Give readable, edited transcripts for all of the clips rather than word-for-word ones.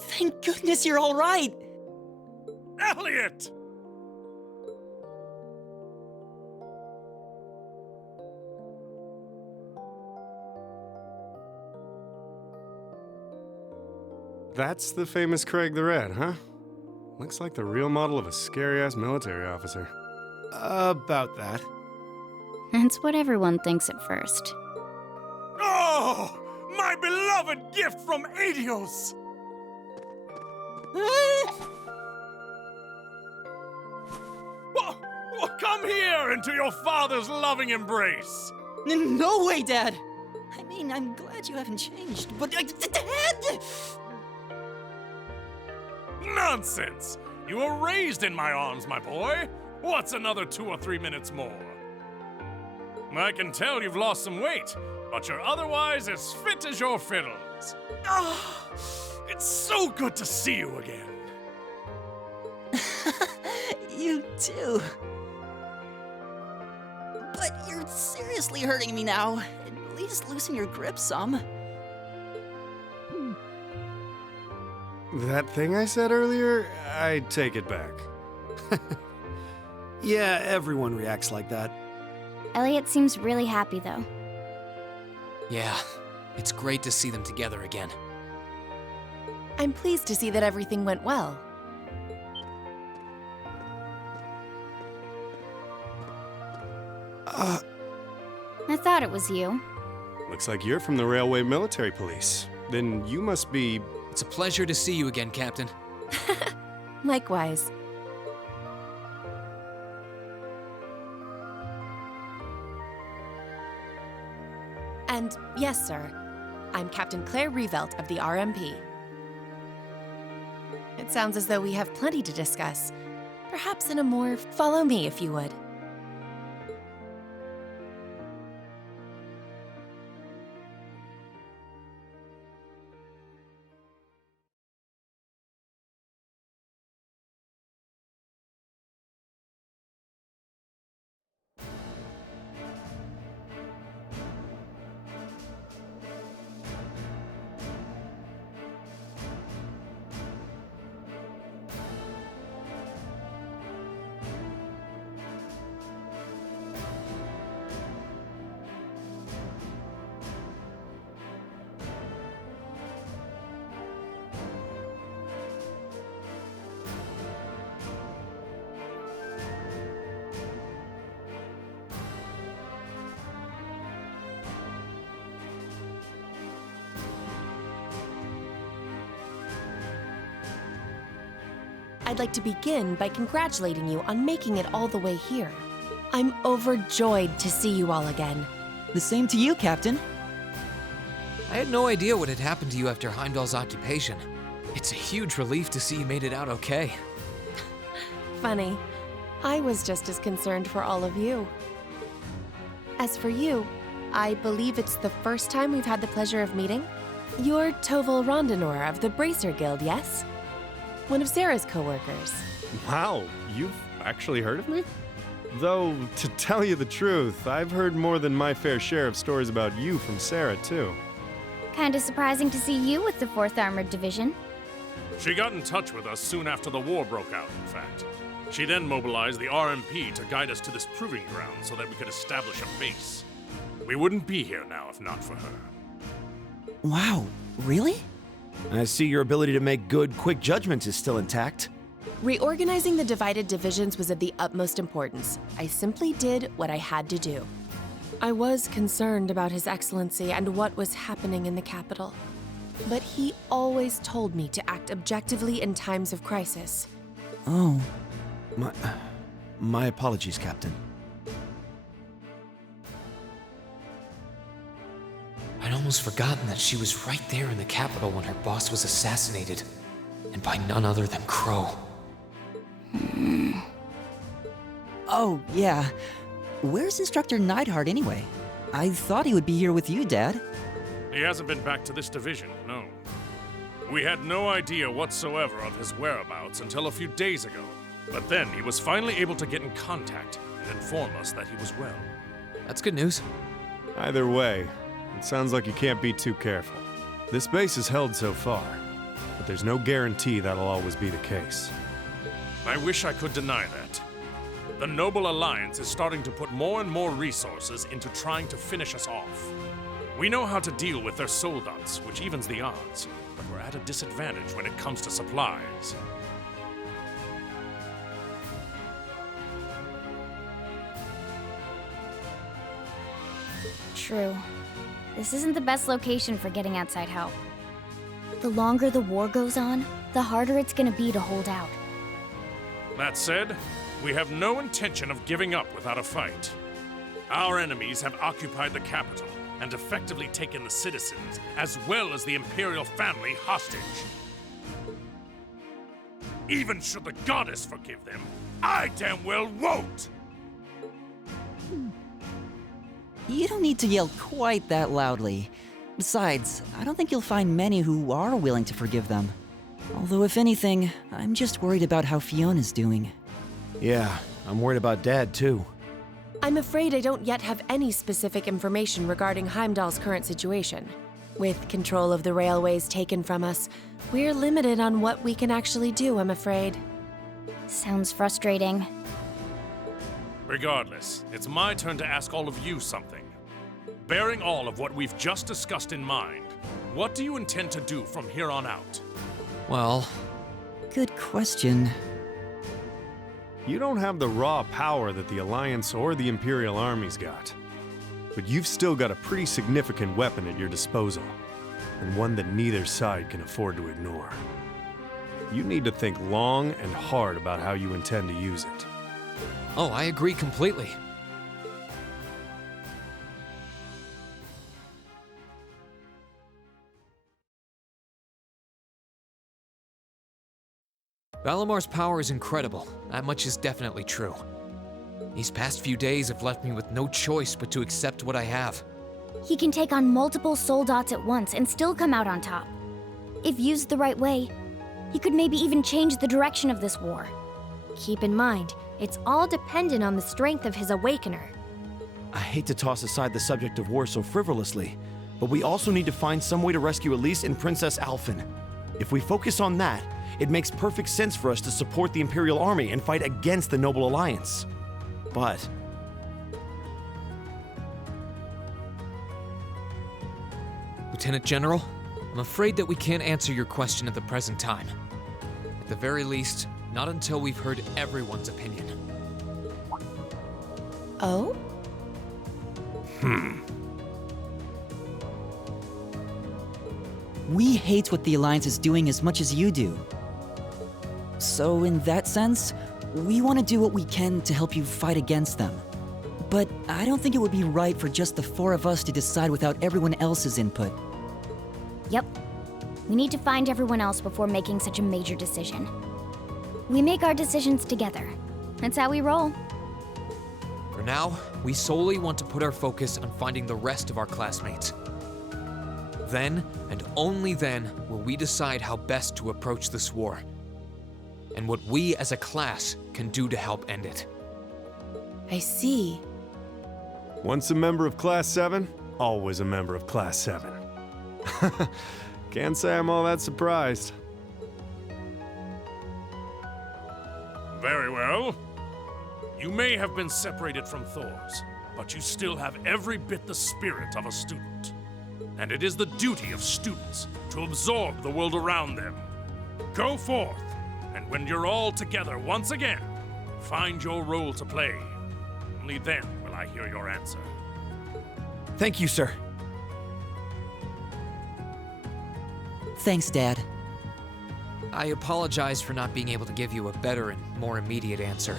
Thank goodness you're all right! Elliot! That's the famous Craig the Red, huh? Looks like the real model of a scary-ass military officer. About that. That's what everyone thinks at first. Oh! My beloved gift from Adios! Come here into your father's loving embrace! No way, Dad! I mean, I'm glad you haven't changed, but Dad! Nonsense! You were raised in my arms, my boy. What's another 2 or 3 minutes more? I can tell you've lost some weight, but you're otherwise as fit as your fiddles. Ah, it's so good to see you again. You too. But you're seriously hurting me now. At least loosen your grip some. That thing I said earlier, I take it back. Yeah, everyone reacts like that. Elliot seems really happy, though. Yeah, it's great to see them together again. I'm pleased to see that everything went well. I thought it was you. Looks like you're from the Railway Military Police. Then you must be... It's a pleasure to see you again, Captain. Likewise. And yes, sir, I'm Captain Claire Revelt of the RMP. It sounds as though we have plenty to discuss. Perhaps in a more follow me, if you would. I'd like to begin by congratulating you on making it all the way here. I'm overjoyed to see you all again. The same to you, Captain. I had no idea what had happened to you after Heimdall's occupation. It's a huge relief to see you made it out okay. Funny, I was just as concerned for all of you. As for you, I believe it's the first time we've had the pleasure of meeting. You're Toval Rondinor of the Bracer Guild, yes? One of Sarah's co-workers. Wow, you've actually heard of me? Though, to tell you the truth, I've heard more than my fair share of stories about you from Sarah, too. Kinda surprising to see you with the 4th Armored Division. She got in touch with us soon after the war broke out, in fact. She then mobilized the RMP to guide us to this proving ground so that we could establish a base. We wouldn't be here now if not for her. Wow, really? I see your ability to make good, quick judgments is still intact. Reorganizing the divided divisions was of the utmost importance. I simply did what I had to do. I was concerned about His Excellency and what was happening in the capital. But he always told me to act objectively in times of crisis. Oh. My apologies, Captain. I'd almost forgotten that she was right there in the capital when her boss was assassinated. And by none other than Crow. Oh, yeah. Where's Instructor Neidhart anyway? I thought he would be here with you, Dad. He hasn't been back to this division, no. We had no idea whatsoever of his whereabouts until a few days ago. But then he was finally able to get in contact and inform us that he was well. That's good news. Either way, it sounds like you can't be too careful. This base is held so far. but there's no guarantee that'll always be the case. I wish I could deny that. The Noble Alliance is starting to put more and more resources into trying to finish us off. We know how to deal with their soldats, which evens the odds, but we're at a disadvantage when it comes to supplies. True. This isn't the best location for getting outside help. The longer the war goes on, the harder it's gonna be to hold out. That said, we have no intention of giving up without a fight. Our enemies have occupied the capital and effectively taken the citizens, as well as the Imperial family, hostage. Even should the goddess forgive them, I damn well won't! You don't need to yell quite that loudly. Besides, I don't think you'll find many who are willing to forgive them. Although if anything, I'm just worried about how Fiona's doing. Yeah, I'm worried about Dad, too. I'm afraid I don't yet have any specific information regarding Heimdall's current situation. With control of the railways taken from us, we're limited on what we can actually do, I'm afraid. Sounds frustrating. Regardless, it's my turn to ask all of you something. Bearing all of what we've just discussed in mind, what do you intend to do from here on out? Well, Good question. You don't have the raw power that the Alliance or the Imperial armies got. But you've still got a pretty significant weapon at your disposal, and one that neither side can afford to ignore. You need to think long and hard about how you intend to use it. oh, I agree completely. Valamar's power is incredible. That much is definitely true. These past few days have left me with no choice but to accept what I have. He can take on multiple soldats at once and still come out on top. If used the right way, he could maybe even change the direction of this war. Keep in mind, it's all dependent on the strength of his awakener. I hate to toss aside the subject of war so frivolously, but we also need to find some way to rescue Elise and Princess Alphen. If we focus on that, it makes perfect sense for us to support the Imperial Army and fight against the Noble Alliance. But Lieutenant General, I'm afraid that we can't answer your question at the present time. At the very least, not until we've heard everyone's opinion. Oh? We hate what the Alliance is doing as much as you do. So in that sense, we want to do what we can to help you fight against them. But I don't think it would be right for just the four of us to decide without everyone else's input. Yep. We need to find everyone else before making such a major decision. We make our decisions together. That's how we roll. For now, we solely want to put our focus on finding the rest of our classmates. Then, and only then, will we decide how best to approach this war, and what we as a class can do to help end it. I see. Once a member of Class 7, always a member of Class 7. Can't say I'm all that surprised. Very well. You may have been separated from Thors, but you still have every bit the spirit of a student. And it is the duty of students to absorb the world around them. Go forth, and when you're all together once again, find your role to play. Only then will I hear your answer. thank you, sir. Thanks, Dad. I apologize for not being able to give you a better and more immediate answer.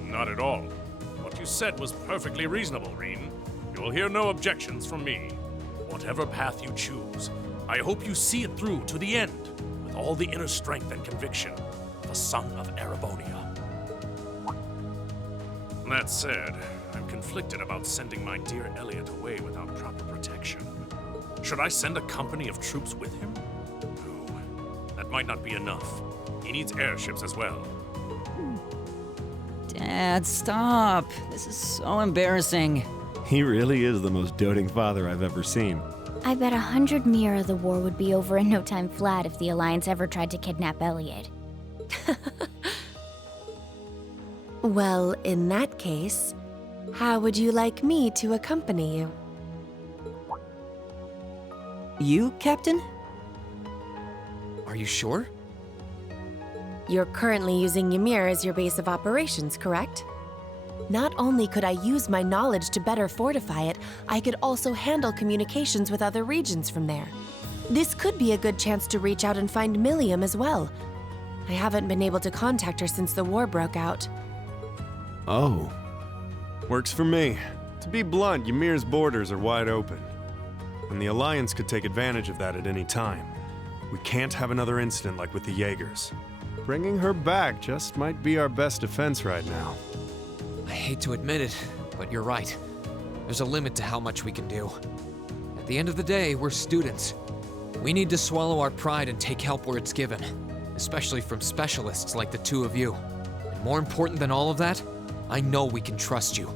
Not at all. What you said was perfectly reasonable, Reen. You will hear no objections from me. Whatever path you choose, I hope you see it through to the end with all the inner strength and conviction of a son of Erebonia. That said, I'm conflicted about sending my dear Elliot away without proper protection. Should I send a company of troops with him? No, that might not be enough. He needs airships as well. Dad, stop. This is so embarrassing. He really is the most doting father I've ever seen. I bet 100 Mira the war would be over in no time flat if the Alliance ever tried to kidnap Elliot. Well, in that case, how would you like me to accompany you? You, Captain? Are you sure? You're currently using Ymir as your base of operations, correct? Not only could I use my knowledge to better fortify it, I could also handle communications with other regions from there. This could be a good chance to reach out and find Millium as well. I haven't been able to contact her since the war broke out. Oh. Works for me. To be blunt, Ymir's borders are wide open. And the Alliance could take advantage of that at any time. We can't have another incident like with the Jaegers. Bringing her back just might be our best defense right now. I hate to admit it, but you're right. There's a limit to how much we can do. At the end of the day, we're students. We need to swallow our pride and take help where it's given, especially from specialists like the two of you. And more important than all of that, I know we can trust you.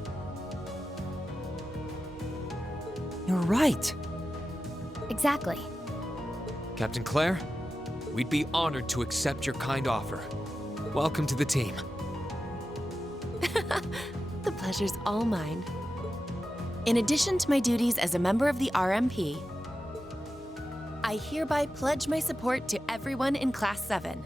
You're right. Exactly. Captain Claire, we'd be honored to accept your kind offer. Welcome to the team. The pleasure's all mine. In addition to my duties as a member of the RMP, I hereby pledge my support to everyone in Class 7.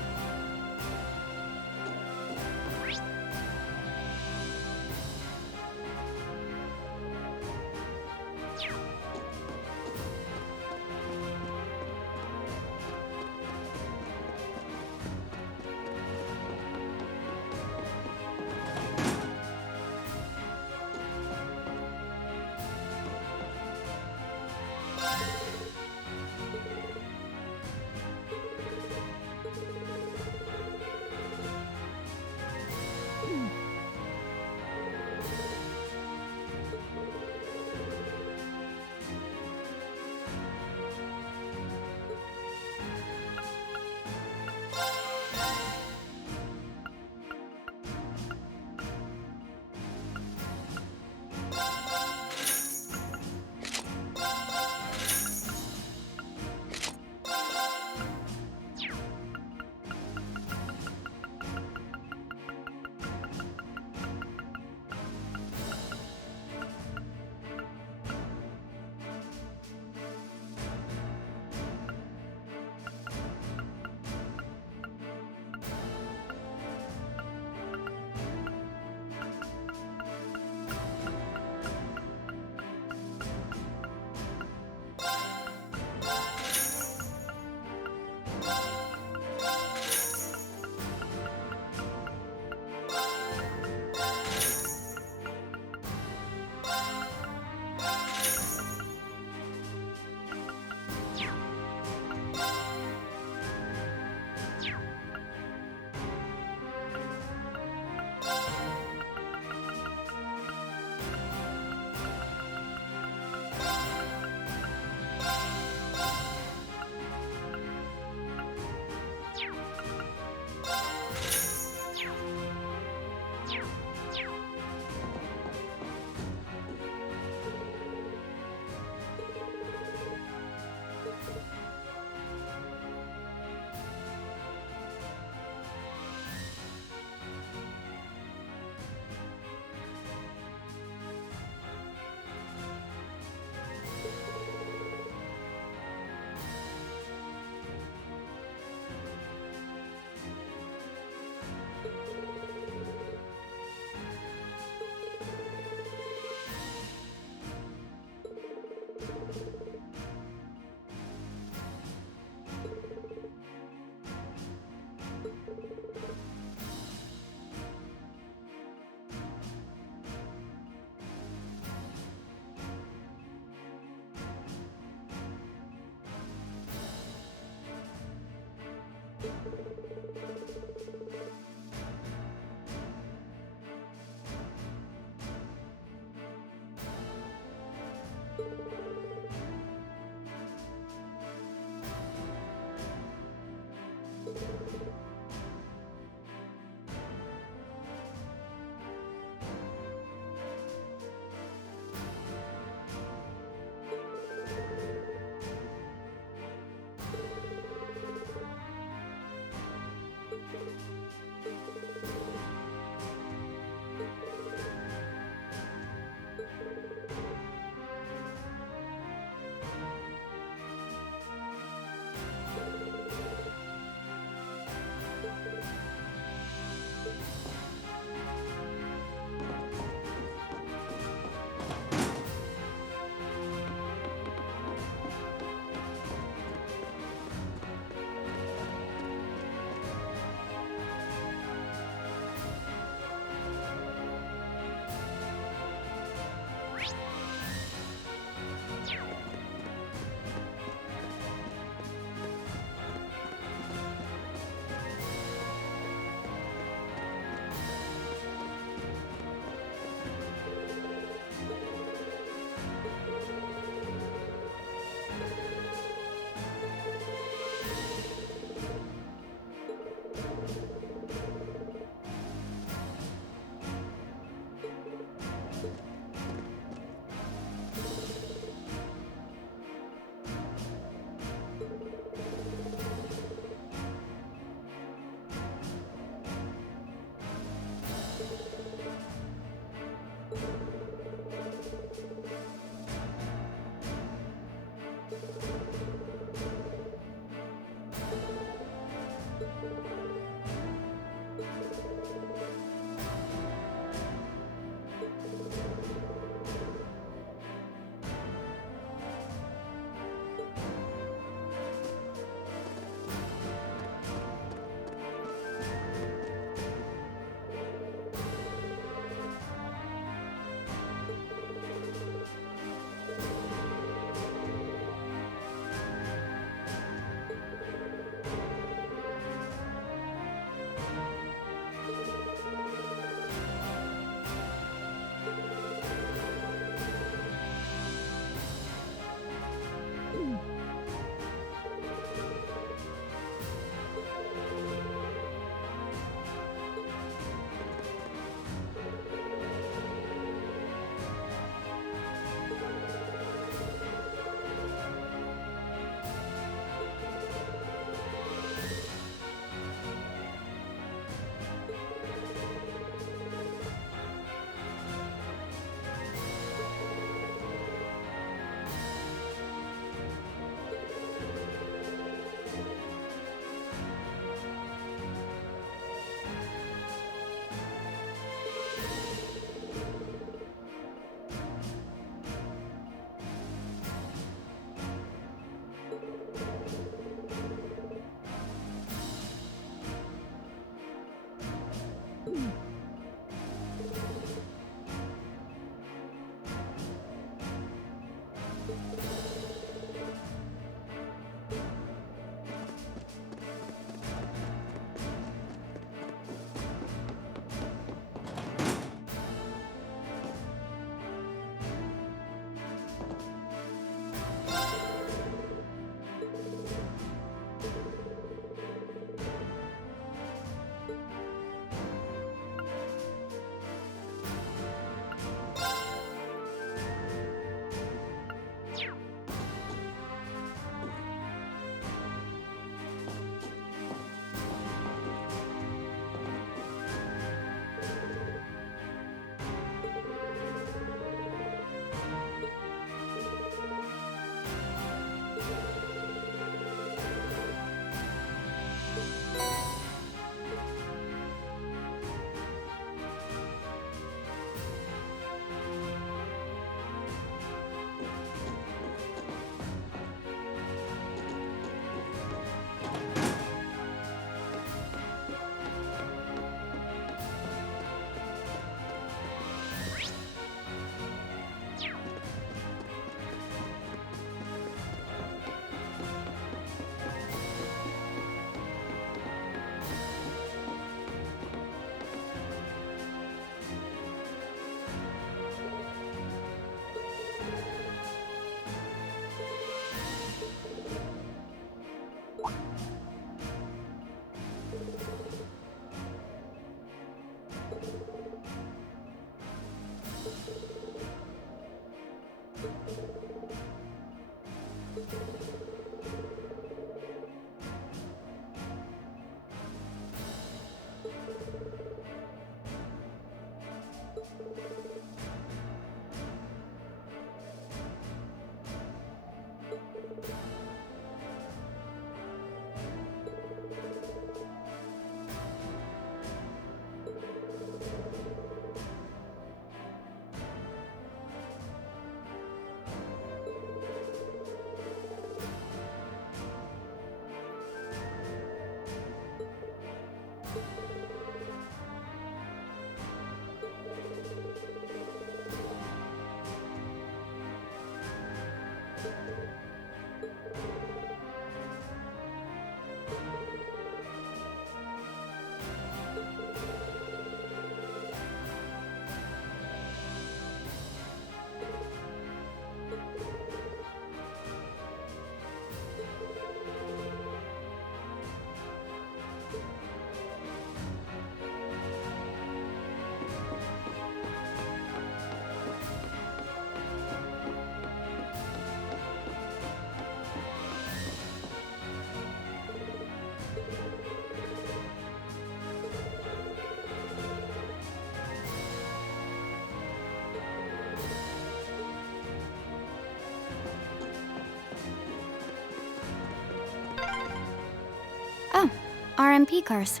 Oh, RMP cars.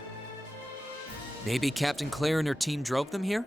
Maybe Captain Claire and her team drove them here?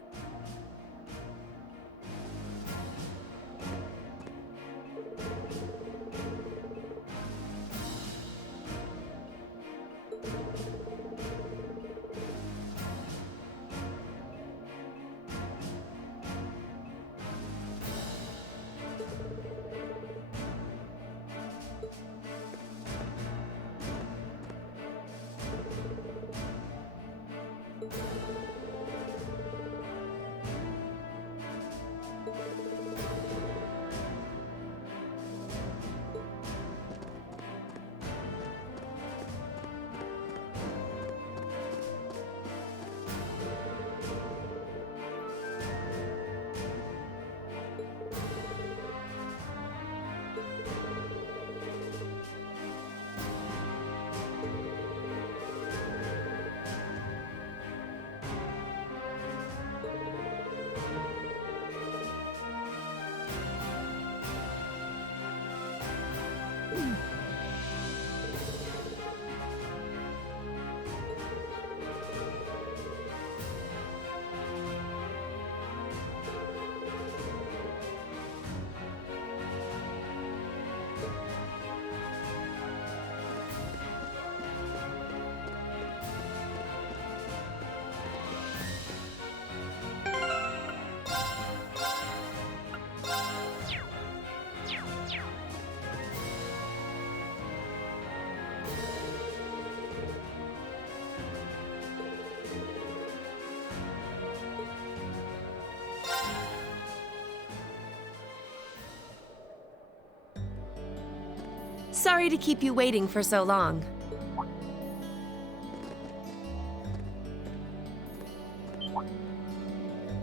Sorry to keep you waiting for so long.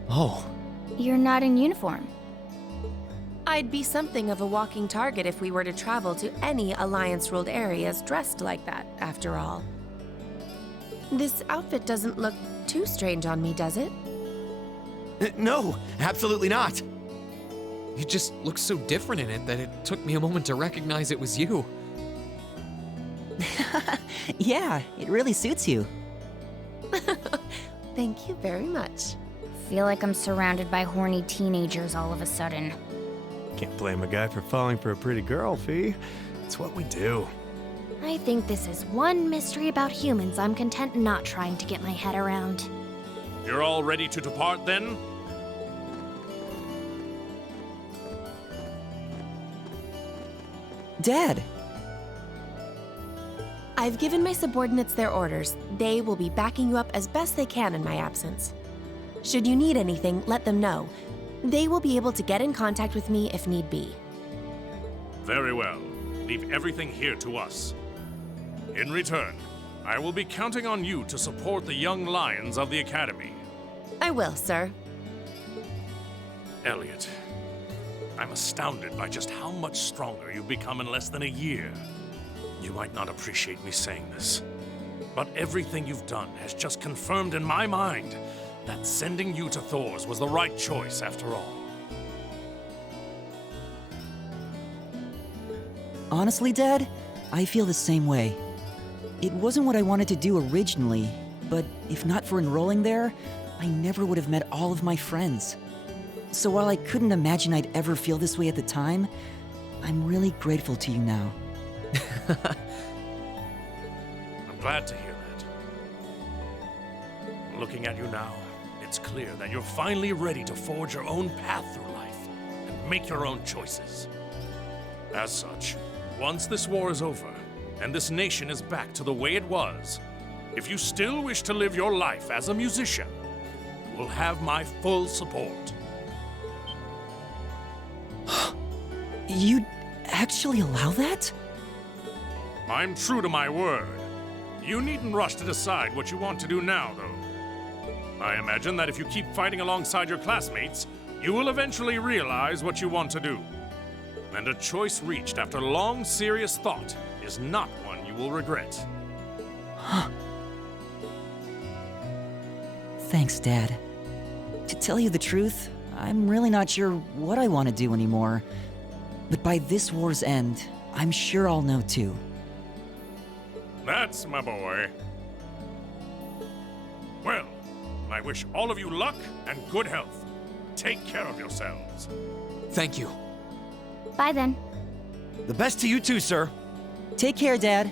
Oh, You're not in uniform. I'd be something of a walking target if we were to travel to any Alliance-ruled areas dressed like that, after all. This outfit doesn't look too strange on me, does it? no, absolutely not. You just look so different in it that it took me a moment to recognize it was you. Yeah, it really suits you. Thank you very much. Feel like I'm surrounded by horny teenagers all of a sudden. Can't blame a guy for falling for a pretty girl, Fee. It's what we do. I think this is one mystery about humans I'm content not trying to get my head around. You're all ready to depart then? Dad! I've given my subordinates their orders. They will be backing you up as best they can in my absence. Should you need anything, let them know. They will be able to get in contact with me if need be. Very well. Leave everything here to us. In return, I will be counting on you to support the young lions of the Academy. I will, sir. Elliot, I'm astounded by just how much stronger you've become in less than a year. You might not appreciate me saying this, but everything you've done has just confirmed in my mind that sending you to Thor's was the right choice after all. Honestly, Dad, I feel the same way. It wasn't what I wanted to do originally, but if not for enrolling there, I never would have met all of my friends. So while I couldn't imagine I'd ever feel this way at the time, I'm really grateful to you now. I'm glad to hear that. Looking at you now, it's clear that you're finally ready to forge your own path through life and make your own choices. As such, once this war is over and this nation is back to the way it was, if you still wish to live your life as a musician, you will have my full support. You'd actually allow that? I'm true to my word. You needn't rush to decide what you want to do now, though. I imagine that if you keep fighting alongside your classmates, you will eventually realize what you want to do. And a choice reached after long, serious thought is not one you will regret. Thanks, Dad. To tell you the truth, I'm really not sure what I want to do anymore. But by this war's end, I'm sure I'll know too. That's my boy. Well, I wish all of you luck and good health. Take care of yourselves. Thank you. Bye then. The best to you too, sir. Take care, Dad.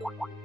What?